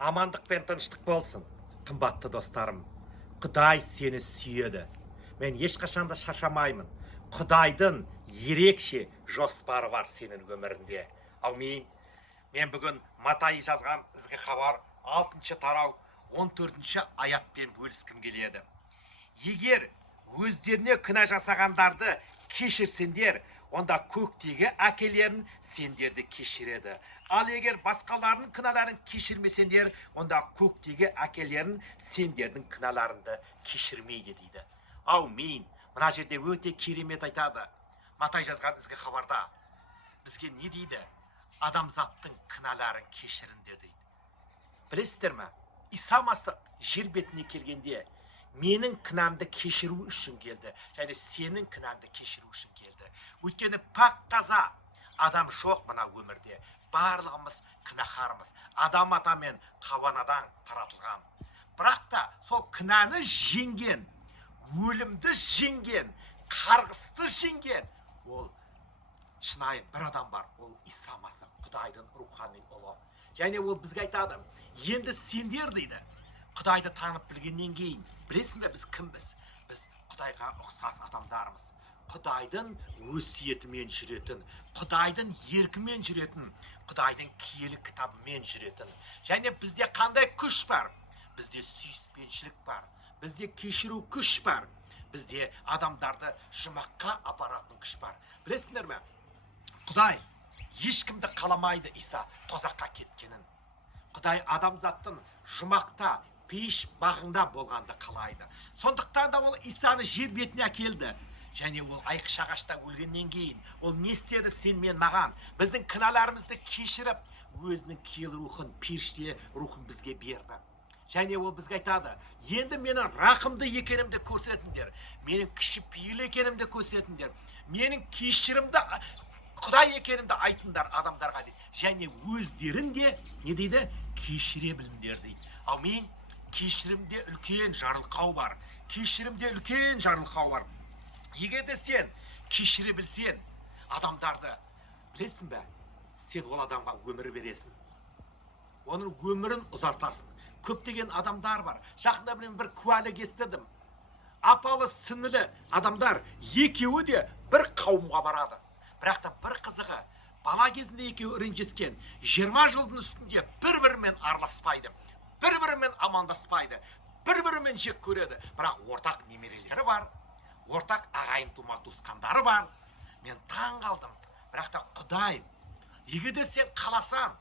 Амандық пен тыныштық болсын, қымбатты достарым. Құдай сені сүйеді. Мен ешқашанда шаршамаймын. Құдайдың ерекше жоспары бар сенің өмірінде. Аумин. Мен бүгін Матай жазған ізгі хабар 6-шы тарау 14-ші аятпен бөліскім келеді. Егер өздеріне күнә жасағандарды кешірсеңдер, онда көктегі әкелерін сендерді кешіреді. Ал егер басқаларының күнәларын кешірмесеңдер, онда көктегі әкелерін сендердің күнәларыңды кешірмейді дейді. Аумин. Мына жерде өте керемет айтады. Матай жазған ізгі хабарда бізге не дейді? Адамзаттың күнәларын кешіріңдер дейді. Білесіздер ме? Иса Масих жер бетіне келгенде менің күнәмді кешіру үшін келді, және сенің күнәңді кешіру үшін келді. Өйткені пак таза адам жоқ мына өмірде. Барлығымыз күнәһармыз. Адам ата мен Хауа анадан таратылған. Бірақ та сол күнәні жеңген, өлімді жеңген, қарғысты жеңген ол шынайы бір адам бар. Ол Иса Масих, Құдайдың рухани ұлы. Және ол бізге айтады, енді сендер дейді, Құдайды танып білгеннен кейін, білесің бе біз кімбіз? Біз Құдайға ұқсас адамдармыз. Құдайдың өсиетімен жүретін, Құдайдың еркімен жүретін, Құдайдың киелі кітабымен жүретін. Және бізде қандай күш бар? Бізде сүйіспеншілік бар. Бізде кешіру күш бар. Бізде адамдарды жұмаққа апаратын күш бар. Білесіңдер ме? Құдай ешкімді қаламайды Иса тозаққа кеткенін. Құдай адамзаттың жұмақта, пейіш бағында болғанды қалайды. Сондықтан да ол Исаны жер бетіне әкелді. Және ол айқыш ағашта өлгеннен кейін ол не істеді сен мен маған? Біздің күнәларымызды кешіріп, өзінің киелі рухын, періште рухын бізге берді. Және ол бізге айтады, енді менің рақымды екенімді көрсетіңдер, менің кішіпейіл екенімді көрсетіңдер, менің кешірімді Құдай екенімді айтыңдар адамдарға дейді. Және өздерін де не дейді? Кешіре біліңдер дейді. Аумин. Кешірімде үлкен жарылқау бар. Кешірімде үлкен жарылқау бар. Егер де сен кешіре білсен адамдарды, білесің бе? Сен ол адамға өмір бересің. Оның өмірін ұзартасың. Көптеген адамдар бар. Жақында бір куәлік естідім. Апалы сіңілі адамдар екеуі де бір қауымға барады. Бірақ та бір қызығы, бала кезінде екеуі ренжіскен, 20 жылдың үстінде бір-бірімен араласпайды, бір-бірімен амандаспайды, бір-бірімен жек көреді. Бірақ ортақ немерелері бар, ортақ ағайын тума туысқандары бар. Мен таң қалдым. Бірақ та Құдай, егер де сен қаласаң,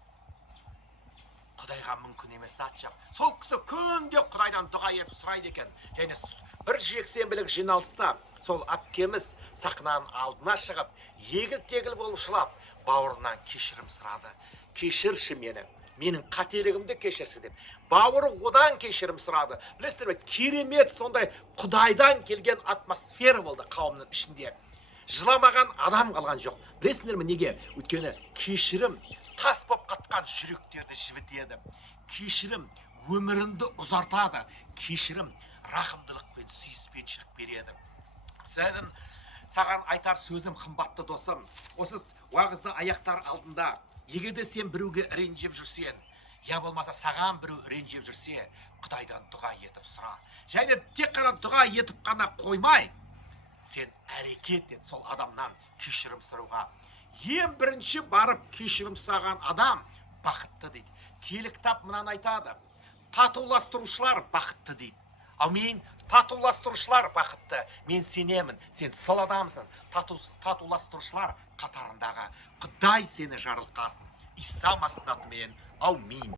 Құдайға мүмкін емес зат жоқ. Сол кісі күнде Құдайдан дұға етіп сұрайды екен. Және бір жексенбілік жиналыста сол әпкеміз сахнаның алдына шығып, егіл-тегіл болып жылап, бауырынан кешірім сұрады. Кешірші мені, менің қателігімді кешірші деп. Бауыры одан кешірім сұрады. Білесіздер ме, керемет сондай Құдайдан келген атмосфера болды қауымның ішінде. Жыламаған адам қалған жоқ. Білесіздер ме неге? Өйткені кешірім тас боп қатқан жүректерді жібітеді. Кешірім өміріңді ұзартады. Кешірім рақымдылық пен сүйіспеншілік береді. Саған айтар сөзім, қымбатты досым, осы уағызды аяқтар алдында, егер де сен біреуге ренжіп жүрсең, я болмаса саған біреу ренжіп жүрсе, Құдайдан дұға етіп сұра. Және тек қана дұға етіп қана қоймай, сен әрекет ет сол адамнан кешірім сұрауға. Ең бірінші барып кешірім сұраған адам бақытты дейді. Киелі кітап мынаны айтады. Татуластырушылар бақытты дейді. Аумин. Татуластырушылар бақытты. Мен сенемін. Сен сол адамсың. Татуластырушылар қатарындағы. Құдай сені жарылқасын. Иса Масихтың атымен. Аумин.